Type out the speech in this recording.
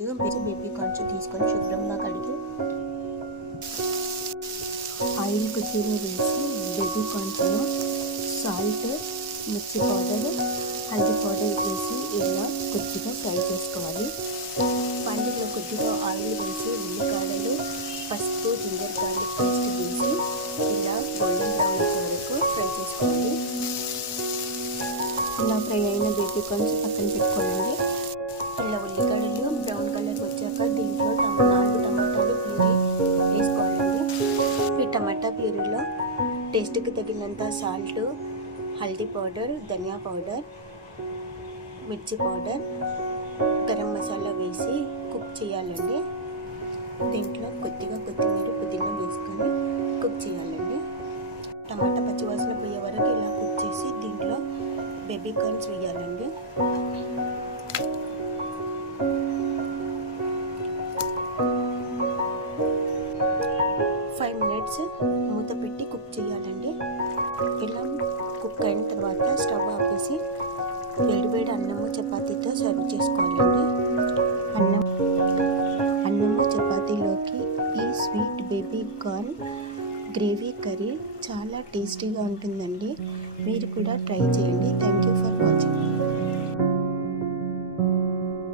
Baby corns తీసుకొని శుభ్రంగా కడిగి ఆయిల్ కొద్దిగా వేసి బేబీ కార్న్స్లో సాల్ట్, మిర్చి పౌడర్, హల్దీ పౌడర్ వేసి ఇలా కొద్దిగా ఫ్రై చేసుకోవాలి. పన్నీర్లో కొద్దిగా ఆయిల్ వేసి ఉల్లిపాయలు, పసుపు, జింజర్ గార్లిక్ పేస్ట్ వేసి ఇలా గోల్డెన్ బ్రౌన్ వరకు ఫ్రై చేసుకోవాలి. ఇలా ఫ్రై అయిన బేబీ కార్న్స్ పక్కన పెట్టుకోండి. ఇలా ఉల్లిగడ్డలు బ్రౌన్ కలర్ వచ్చాక దీంట్లో 4 టమాటాలు ప్యూరీ వేసుకోవాలండి. ఈ టమాటా ప్యూరీలో టేస్ట్కి తగినంత సాల్ట్, హల్దీ పౌడర్, ధనియా పౌడర్, మిర్చి పౌడర్, గరం మసాలా వేసి కుక్ చేయాలండి. దీంట్లో కొద్దిగా కొత్తిమీర, పుదీనా వేసుకొని కుక్ చేయాలండి. టమాటా పచ్చివాసన పోయే వరకు ఇలా కుక్ చేసి దీంట్లో బేబీ కార్న్స్ వేయాలండి. మూత పెట్టి కుక్ చేయాలండి. ఇలా కుక్ అయిన తర్వాత స్టవ్ ఆపేసి వేడివేడి అన్నము చపాతీతో సర్వ్ చేసుకోవాలండి. అన్నము చపాతీలోకి ఈ sweet baby corn gravy curry చాలా టేస్టీగా ఉంటుందండి. మీరు కూడా ట్రై చేయండి. Thank you for watching.